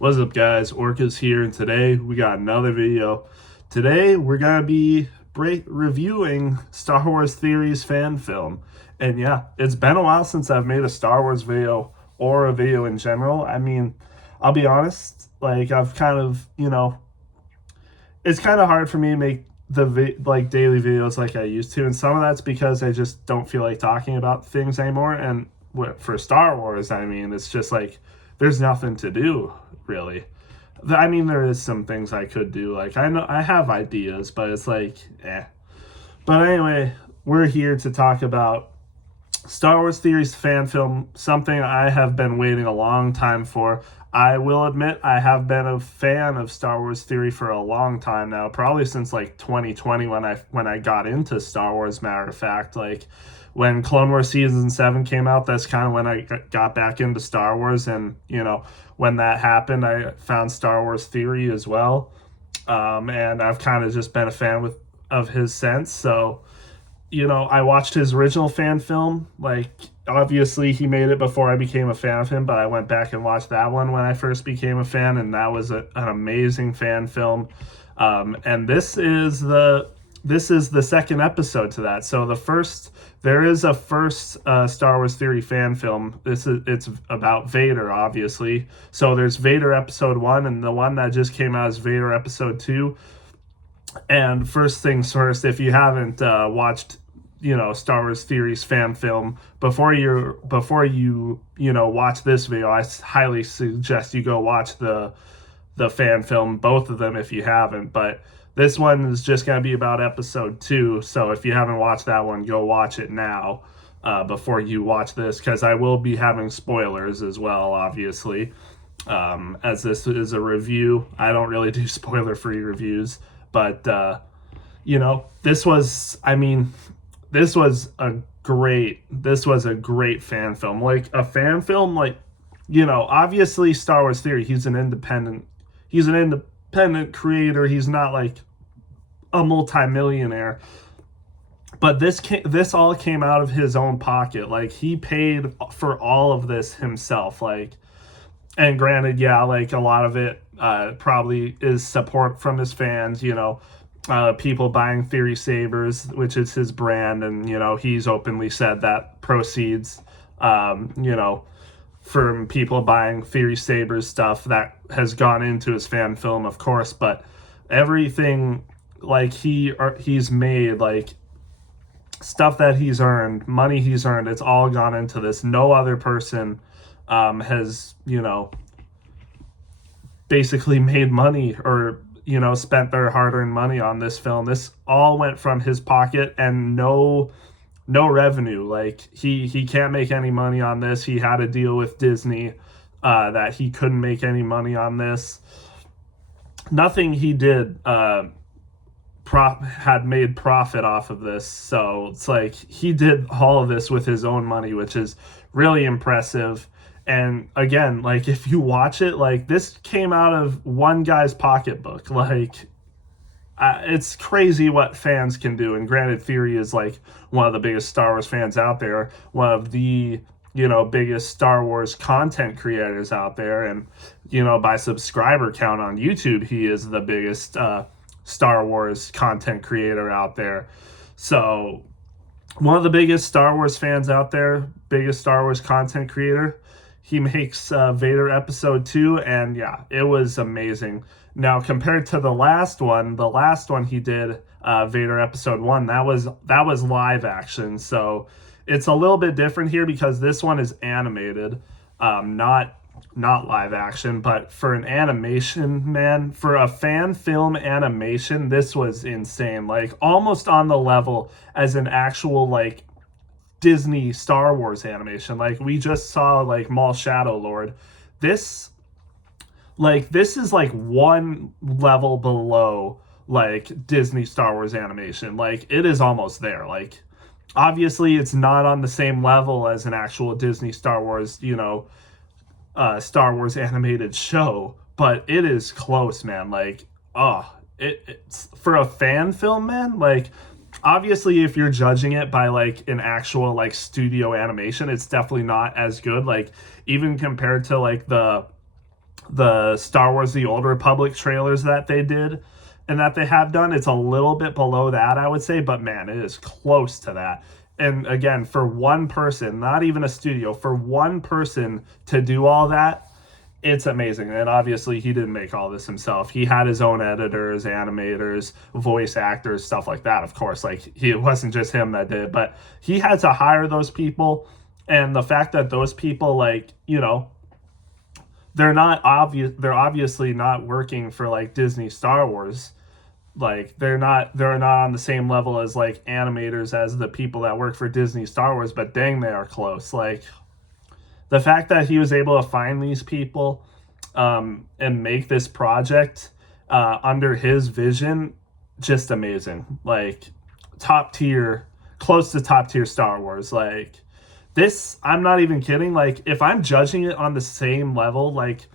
What's up, guys? Orca's here, and today we got another video. Today we're gonna be reviewing Star Wars Theories fan film. And yeah, it's been a while since I've made a Star Wars video or a video in general. I mean, I'll be honest, like I've kind of, it's kind of hard for me to make the daily videos like I used to, and some of that's because I just don't feel like talking about things anymore. And for Star Wars, I mean, it's just like there's nothing to do really. I mean, there is some things I could do. Like I know I have ideas, but it's like, eh. But anyway, we're here to talk about Star Wars Theories fan film, something I have been waiting a long time for. I will admit I have been a fan of Star Wars Theory for a long time now, probably since like 2020 when I got into Star Wars. Matter of fact, like when Clone Wars Season 7 came out, that's kind of when I got back into Star Wars. And, when that happened, I found Star Wars Theory as well. And I've kind of just been a fan of his since. So, I watched his original fan film. Like, obviously, he made it before I became a fan of him, but I went back and watched that one when I first became a fan, and that was an amazing fan film. And this is the second episode to that. So there is a first Star Wars Theory fan film. It's about Vader, obviously. So there's Vader Episode 1, and the one that just came out is Vader Episode 2. And first things first, if you haven't watched, Star Wars Theories fan film before you watch this video, I highly suggest you go watch the fan film, both of them, if you haven't. But this one is just going to be about Episode 2, so if you haven't watched that one, go watch it now before you watch this, because I will be having spoilers as well, obviously. As this is a review, I don't really do spoiler-free reviews, but this was a great fan film. Like a fan film, like, obviously Star Wars Theory, he's an independent creator. He's not like a multimillionaire, but this all came out of his own pocket. Like he paid for all of this himself. Like, and granted, yeah, like a lot of it probably is support from his fans, people buying Theory Sabers, which is his brand. And, he's openly said that proceeds, from people buying Theory Sabers stuff that has gone into his fan film, of course. But everything like he's made, like stuff that he's earned, money he's earned, it's all gone into this. No other person has, basically made money or, spent their hard-earned money on this film. This all went from his pocket, and no revenue. Like he can't make any money on this. He had a deal with Disney that he couldn't make any money on this. Nothing he did had made profit off of this. So it's like he did all of this with his own money, which is really impressive. And again, like if you watch it, like this came out of one guy's pocketbook. Like it's crazy what fans can do. And granted, Theory is like one of the biggest Star Wars fans out there, one of the biggest Star Wars content creators out there, and by subscriber count on YouTube, he is the biggest Star Wars content creator out there. So one of the biggest Star Wars fans out there, biggest Star Wars content creator. He makes Vader Episode 2, and yeah, it was amazing. Now, compared to the last one he did, Vader Episode 1, that was live action. So it's a little bit different here because this one is animated, not live action. But for an animation, man, for a fan film animation, this was insane. Like almost on the level as an actual like Disney Star Wars animation. Like we just saw like Maul Shadow Lord. This is like one level below like Disney Star Wars animation. Like it is almost there. Like obviously it's not on the same level as an actual Disney Star Wars, Star Wars animated show, but it is close, man. Like, it's for a fan film, man. Like obviously if you're judging it by like an actual like studio animation, it's definitely not as good. Like even compared to like the the Star Wars The Old Republic trailers that they did and that they have done. It's a little bit below that, I would say, but man, it is close to that. And again, for one person, not even a studio, for one person to do all that, it's amazing. And obviously he didn't make all this himself. He had his own editors, animators, voice actors, stuff like that, of course. Like, it wasn't just him that did it, but he had to hire those people. And the fact that those people, like, you know, they're obviously not working for like Disney Star Wars. Like, they're not on the same level as like animators as the people that work for Disney Star Wars, but dang, they are close. Like, the fact that he was able to find these people and make this project under his vision, just amazing. Like, top tier, close to top tier Star Wars. Like, this, I'm not even kidding. Like, if I'm judging it on the same level, like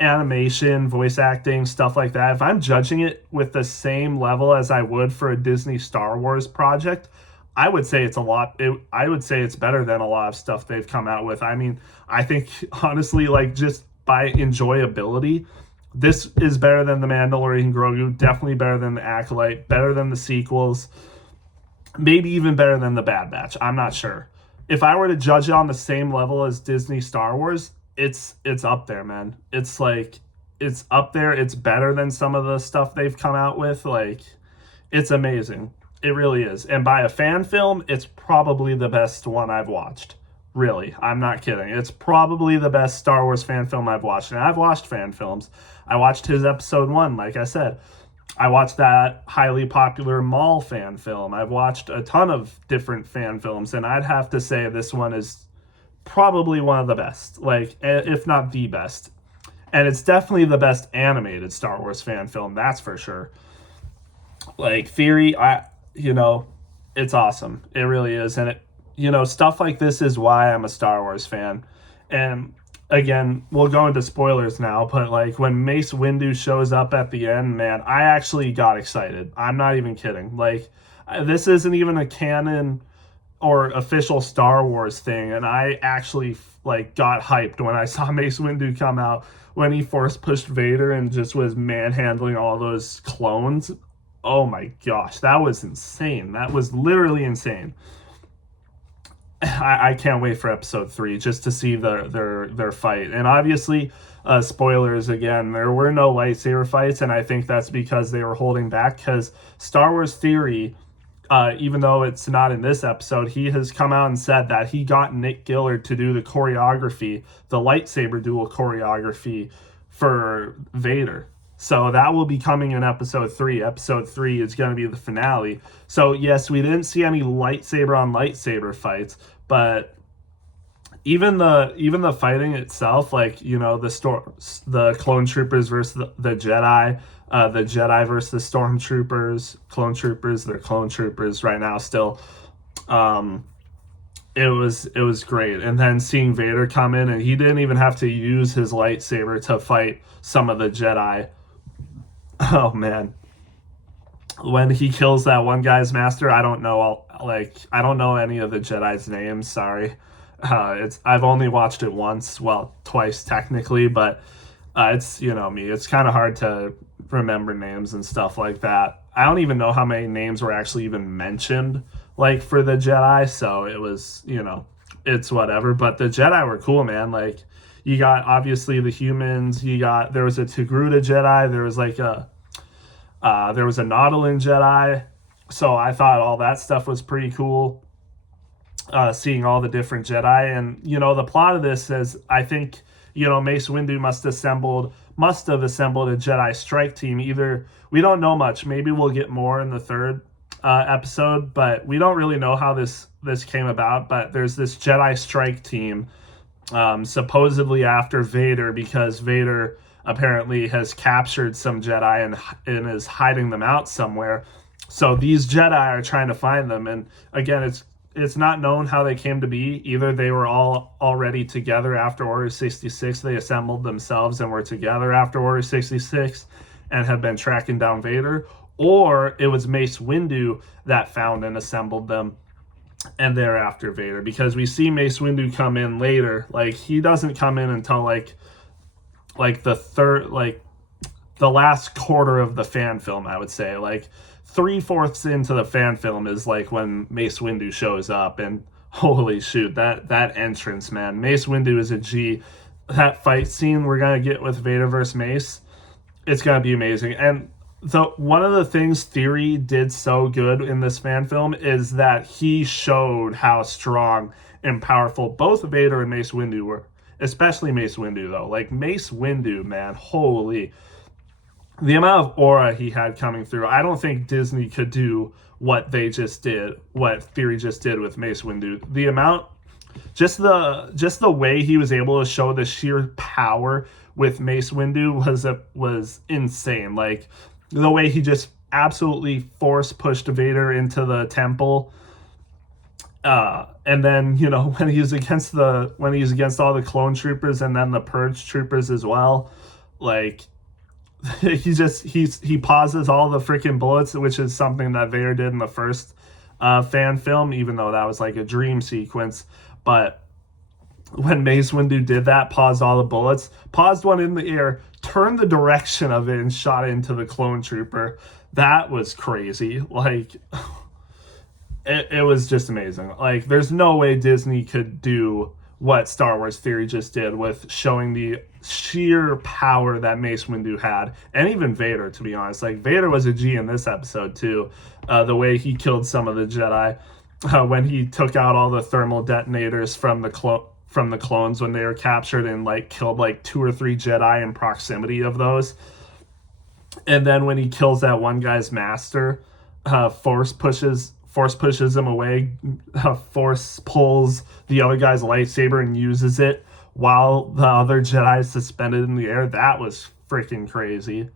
animation, voice acting, stuff like that, if I'm judging it with the same level as I would for a Disney Star Wars project, I would say it's I would say it's better than a lot of stuff they've come out with. I mean, I think honestly, like, just by enjoyability, this is better than The Mandalorian Grogu, definitely better than The Acolyte, better than the sequels, maybe even better than The Bad Batch. I'm not sure. If I were to judge it on the same level as Disney Star Wars, it's up there, man. It's like, it's up there. It's better than some of the stuff they've come out with. Like, it's amazing. It really is. And by a fan film, it's probably the best one I've watched. Really, I'm not kidding. It's probably the best Star Wars fan film I've watched. And I've watched fan films. I watched his episode 1, like I said. I watched that highly popular Maul fan film. I've watched a ton of different fan films, and I'd have to say this one is probably one of the best, like, if not the best. And it's definitely the best animated Star Wars fan film, that's for sure. Like, theory, it's awesome. It really is. And stuff like this is why I'm a Star Wars fan. And again, we'll go into spoilers now, but like, when Mace Windu shows up at the end, man, I actually got excited. I'm not even kidding. Like, this isn't even a canon or official Star Wars thing, and I actually like got hyped when I saw Mace Windu come out, when he force pushed Vader and just was manhandling all those clones. Oh my gosh, that was insane. That was literally insane. I can't wait for episode 3 just to see their fight. And obviously, spoilers again, there were no lightsaber fights, and I think that's because they were holding back, because Star Wars Theory, even though it's not in this episode, he has come out and said that he got Nick Gillard to do the choreography, the lightsaber duel choreography for Vader. So that will be coming in episode 3. Episode 3 is going to be the finale. So yes, we didn't see any lightsaber on lightsaber fights, but even the fighting itself, like, the clone troopers versus the Jedi, the Jedi versus the stormtroopers, clone troopers, they're clone troopers right now still. It was great. And then seeing Vader come in, and he didn't even have to use his lightsaber to fight some of the Jedi. Oh man, when he kills that one guy's master, I don't know any of the Jedi's names. Sorry, I've only watched it once, well, twice technically, but it's me. It's kind of hard to remember names and stuff like that. I don't even know how many names were actually even mentioned, like, for the Jedi. So it was, it's whatever. But the Jedi were cool, man. Like, you got obviously the humans. There was a Togruta Jedi. There was like there was a Nautolan Jedi. So I thought all that stuff was pretty cool. Seeing all the different Jedi, and the plot of this is, I think, Mace Windu must have assembled a Jedi strike team. Either, we don't know much. Maybe we'll get more in the third episode, but we don't really know how this came about. But there's this Jedi strike team, supposedly after Vader, because Vader apparently has captured some Jedi and is hiding them out somewhere. So these Jedi are trying to find them. And again, it's not known how they came to be. Either they were all already together after Order 66, they assembled themselves and were together after Order 66 and have been tracking down Vader, or it was Mace Windu that found and assembled them and they're after Vader. Because we see Mace Windu come in later. Like, he doesn't come in until like like the last quarter of the fan film, I would say. Like 3/4 into the fan film is like when Mace Windu shows up, and holy shoot, that entrance, man. Mace Windu is a G. That fight scene we're gonna get with Vader versus Mace, it's gonna be amazing. And one of the things Theory did so good in this fan film is that he showed how strong and powerful both Vader and Mace Windu were. Especially Mace Windu, though. Like, Mace Windu, man, holy. The amount of aura he had coming through, I don't think Disney could do what they just did, what Theory just did with Mace Windu. The amount, just the way he was able to show the sheer power with Mace Windu was insane. Like, the way he just absolutely force pushed Vader into the temple. And then, you know, when he's against all the clone troopers and then the purge troopers as well, like, he pauses all the freaking bullets, which is something that Vader did in the first fan film, even though that was like a dream sequence. But when Mace Windu did that, paused all the bullets, paused one in the air, turned the direction of it, and shot it into the clone trooper. That was crazy. Like, it was just amazing. Like, there's no way Disney could do what Star Wars Theory just did with showing the sheer power that Mace Windu had, and even Vader, to be honest. Like, Vader was a G in this episode too. The way he killed some of the Jedi, when he took out all the thermal detonators from the clones when they were captured, and like killed like 2 or 3 Jedi in proximity of those. And then when he kills that one guy's master, force pushes him away, force pulls the other guy's lightsaber and uses it while the other Jedi is suspended in the air. That was freaking crazy.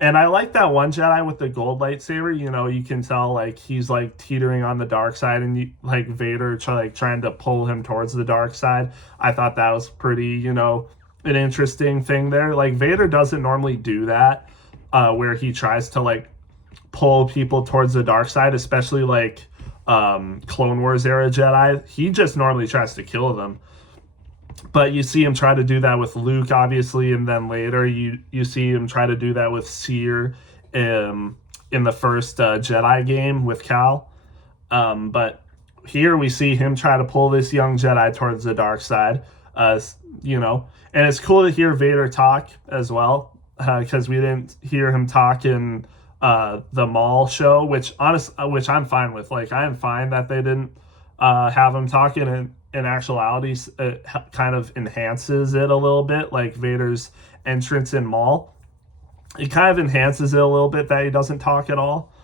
And I like that one Jedi with the gold lightsaber. You know, you can tell like he's like teetering on the dark side, and like Vader trying to pull him towards the dark side. I thought that was pretty, you know, an interesting thing there. Like, Vader doesn't normally do that, where he tries to like pull people towards the dark side, especially like Clone Wars era Jedi. He just normally tries to kill them. But you see him try to do that with Luke, obviously, and then later you see him try to do that with Seer in the first Jedi game with Cal. But here we see him try to pull this young Jedi towards the dark side, you know. And it's cool to hear Vader talk as well, because we didn't hear him talk in the Maul show, which I'm fine with. Like, I am fine that they didn't have him talking in actuality. It kind of enhances it a little bit, like Vader's entrance in Maul. It kind of enhances it a little bit that he doesn't talk at all.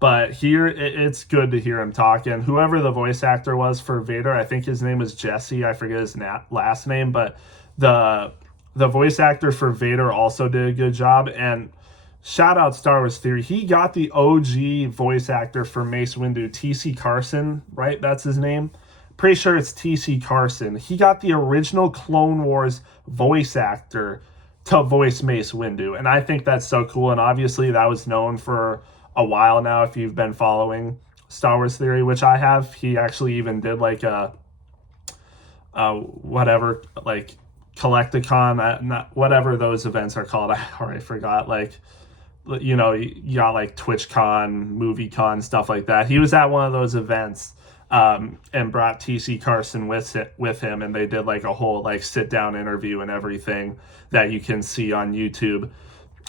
But here, it's good to hear him talk. And whoever the voice actor was for Vader, I think his name was Jesse. I forget his last name, but the voice actor for Vader also did a good job. And shout out Star Wars Theory. He got the OG voice actor for Mace Windu, T.C. Carson, right? That's his name. Pretty sure it's T.C. Carson. He got the original Clone Wars voice actor to voice Mace Windu. And I think that's so cool. And obviously that was known for a while now, if you've been following Star Wars Theory, which I have. He actually even did like a whatever, like Collecticon, whatever those events are called. I already forgot. Like, you know, you got like TwitchCon, MovieCon, stuff like that. He was at one of those events, and brought T.C. Carson with him, and they did like a whole like sit down interview and everything that you can see on YouTube.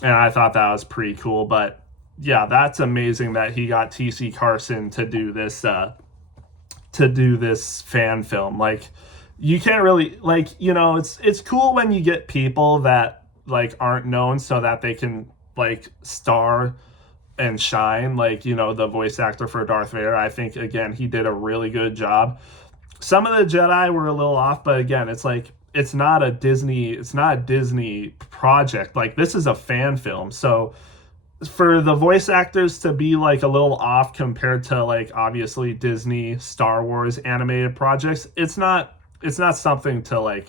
And I thought that was pretty cool. But yeah, that's amazing that he got T.C. Carson to do this fan film. Like, you can't really, like, you know, it's cool when you get people that like aren't known so that they can like star and shine. Like, you know, the voice actor for Darth Vader, I think, again, he did a really good job. Some of the Jedi were a little off, but again, it's like, it's not a Disney project. Like, this is a fan film. So for the voice actors to be like a little off compared to like obviously Disney Star Wars animated projects, it's not something to like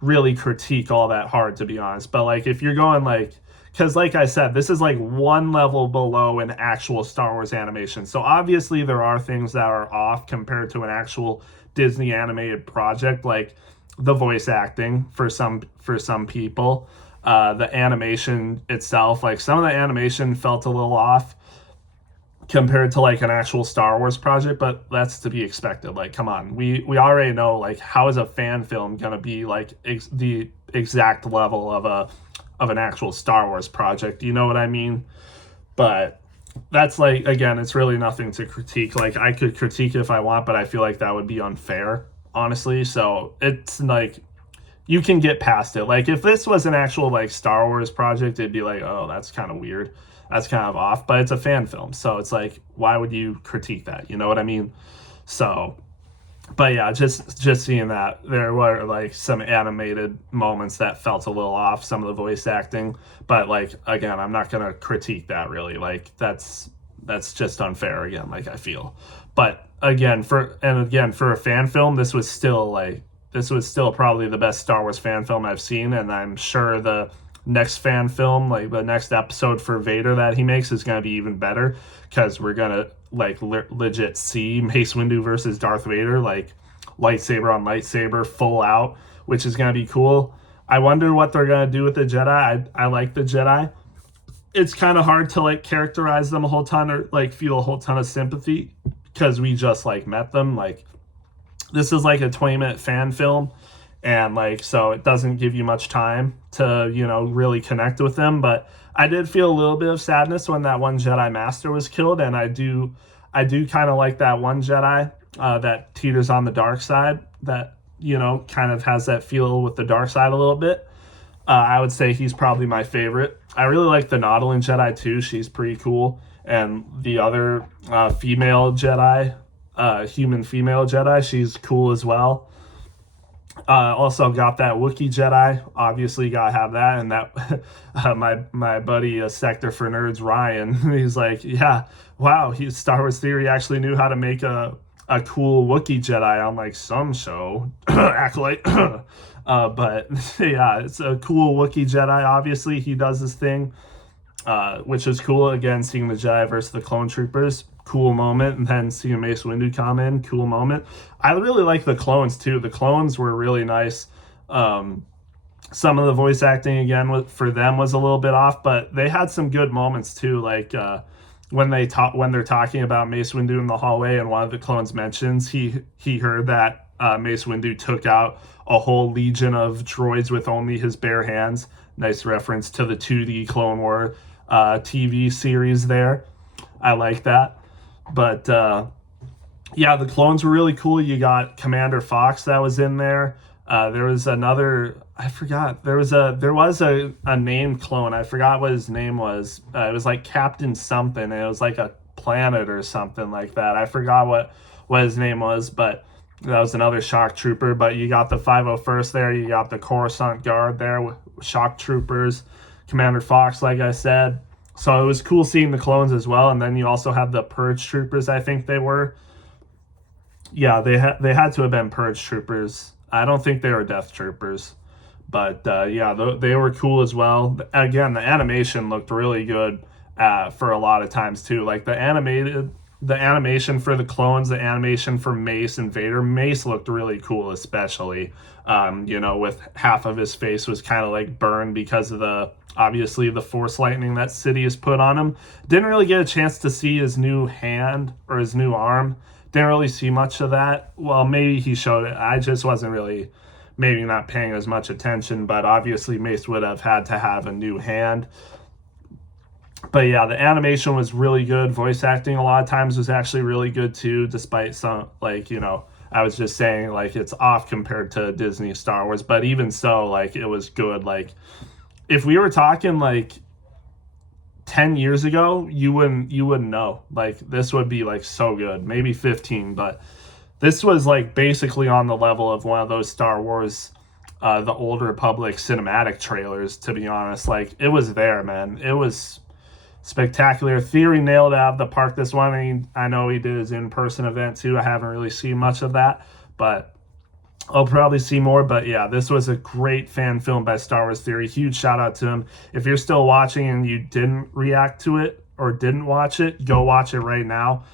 really critique all that hard, to be honest. But like, if you're going like, because like I said, this is like one level below an actual Star Wars animation. So obviously there are things that are off compared to an actual Disney animated project, like the voice acting for some people. The animation itself, like some of the animation felt a little off compared to like an actual Star Wars project, but that's to be expected. Like, come on, we already know, like, how is a fan film gonna be like the exact level of an actual Star Wars project? You know what I mean? But that's, like, again, it's really nothing to critique. Like, I could critique it if I want, but I feel like that would be unfair, honestly. So it's like, you can get past it. Like, if this was an actual like Star Wars project, it'd be like, oh, that's kind of weird, that's kind of off. But it's a fan film, so it's like, why would you critique that? You know what I mean? So, but yeah, just seeing that there were like some animated moments that felt a little off, some of the voice acting. But like, again, I'm not gonna critique that really. Like, that's just unfair again, like, I feel. But again, for a fan film, this was still probably the best Star Wars fan film I've seen, and I'm sure the next fan film, like the next episode for Vader that he makes, is going to be even better, because we're going to like legit see Mace Windu versus Darth Vader, like lightsaber on lightsaber, full out, which is going to be cool. I wonder what they're going to do with the Jedi. I like the Jedi. It's kind of hard to like characterize them a whole ton or like feel a whole ton of sympathy, because we just like met them. Like, this is like a 20-minute fan film, and like, so it doesn't give you much time to, you know, really connect with them. But I did feel a little bit of sadness when that one Jedi Master was killed, and I do kind of like that one Jedi that teeters on the dark side, that, you know, kind of has that feel with the dark side a little bit. I would say he's probably my favorite. I really like the Nautilin Jedi too. She's pretty cool. And the other female Jedi, human female Jedi, she's cool as well. Also got that Wookiee Jedi. Obviously, gotta have that. And that my buddy Sector for Nerds Ryan, he's like, yeah, wow, Star Wars Theory actually knew how to make a cool Wookiee Jedi on like some show. Acolyte. But yeah, it's a cool Wookiee Jedi. Obviously, he does his thing, which is cool. Again, seeing the Jedi versus the clone troopers, cool moment. And then seeing Mace Windu come in, cool moment. I really like the clones too. The clones were really nice. Some of the voice acting again for them was a little bit off, but they had some good moments too. Like when they're talking about Mace Windu in the hallway, and one of the clones mentions he heard that Mace Windu took out a whole legion of droids with only his bare hands. Nice reference to the 2D Clone War TV series there. I like that. But yeah, the clones were really cool. You got Commander Fox that was in there. There was another, I forgot. There was a named clone. I forgot what his name was. It was like Captain something. It was like a planet or something like that. I forgot what his name was, but that was another shock trooper. But you got the 501st there. You got the Coruscant Guard there with shock troopers. Commander Fox, like I said. So it was cool seeing the clones as well. And then you also have the Purge troopers, I think they were. Yeah, they had to have been Purge troopers. I don't think they were Death troopers. But yeah, they were cool as well. Again, the animation looked really good for a lot of times too. Like the animation for the clones, the animation for Mace and Vader. Mace looked really cool, especially. You know, with half of his face was kind of like burned because of obviously the Force lightning that Sidious put on him. Didn't really get a chance to see his new hand or his new arm. Didn't really see much of that. Well, maybe he showed it. I just wasn't really, maybe not paying as much attention, but obviously Mace would have had to have a new hand. But yeah, the animation was really good. Voice acting a lot of times was actually really good too, despite some, like, you know, I was just saying, like, it's off compared to Disney Star Wars, but even so, like, it was good. Like, if we were talking like 10 years ago, you wouldn't know. Like, this would be like so good. Maybe 15, but this was like basically on the level of one of those Star Wars the Old Republic cinematic trailers, to be honest. Like, it was there, man. It was spectacular. Theory nailed out of the park this one. I know he did his in-person event too. I haven't really seen much of that, but I'll probably see more. But yeah, this was a great fan film by Star Wars Theory. Huge shout out to him. If you're still watching and you didn't react to it or didn't watch it, go watch it right now.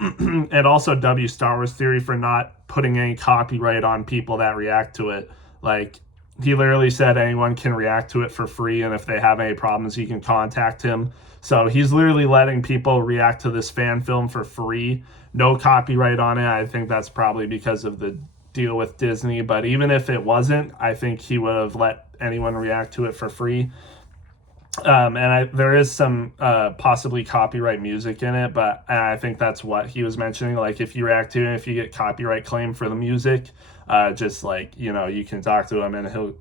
And also Star Wars Theory for not putting any copyright on people that react to it. Like, he literally said anyone can react to it for free, and if they have any problems, you can contact him. So he's literally letting people react to this fan film for free, no copyright on it. I think that's probably because of the deal with Disney, but even if it wasn't, I think he would have let anyone react to it for free. There is some possibly copyright music in it, but I think that's what he was mentioning. Like, if you react to it, if you get copyright claim for the music, just like, you can talk to him and he'll,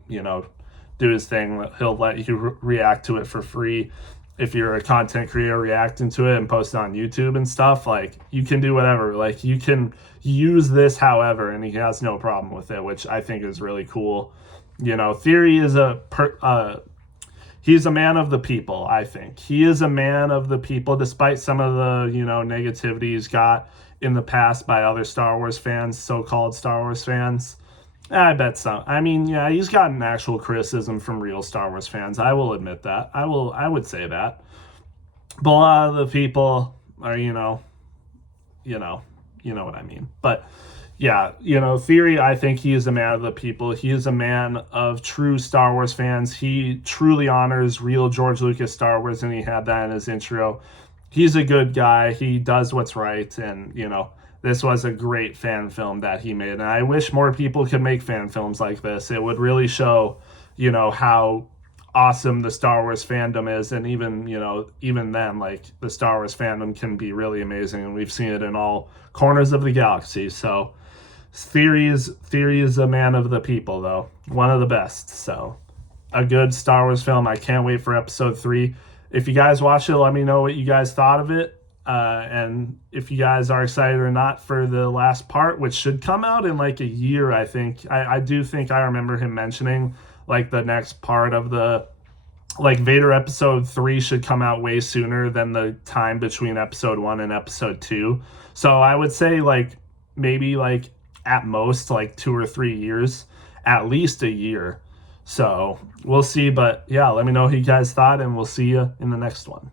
do his thing. He'll let you react to it for free. If you're a content creator reacting to it and post it on YouTube and stuff, like, you can do whatever. Like, you can use this however, and he has no problem with it, which I think is really cool. Theory is he's a man of the people, I think. He is a man of the people, despite some of the, negativity he's got in the past by other Star Wars fans, so-called Star Wars fans. I bet some. I mean, yeah, he's gotten actual criticism from real Star Wars fans. I will admit that. I would say that. But a lot of the people are, you know what I mean. But yeah, Theory, I think he is a man of the people. He is a man of true Star Wars fans. He truly honors real George Lucas Star Wars, and he had that in his intro. He's a good guy. He does what's right, and, this was a great fan film that he made. And I wish more people could make fan films like this. It would really show, how awesome the Star Wars fandom is. And even then, like, the Star Wars fandom can be really amazing. And we've seen it in all corners of the galaxy. So Theory is a man of the people, though. One of the best. So a good Star Wars film. I can't wait for episode 3. If you guys watch it, let me know what you guys thought of it. And if you guys are excited or not for the last part, which should come out in like a year, I think. I do think I remember him mentioning like the next part of Vader Episode 3 should come out way sooner than the time between episode 1 and episode 2. So I would say maybe at most 2 or 3 years, at least a year. So we'll see. But yeah, let me know what you guys thought, and we'll see you in the next one.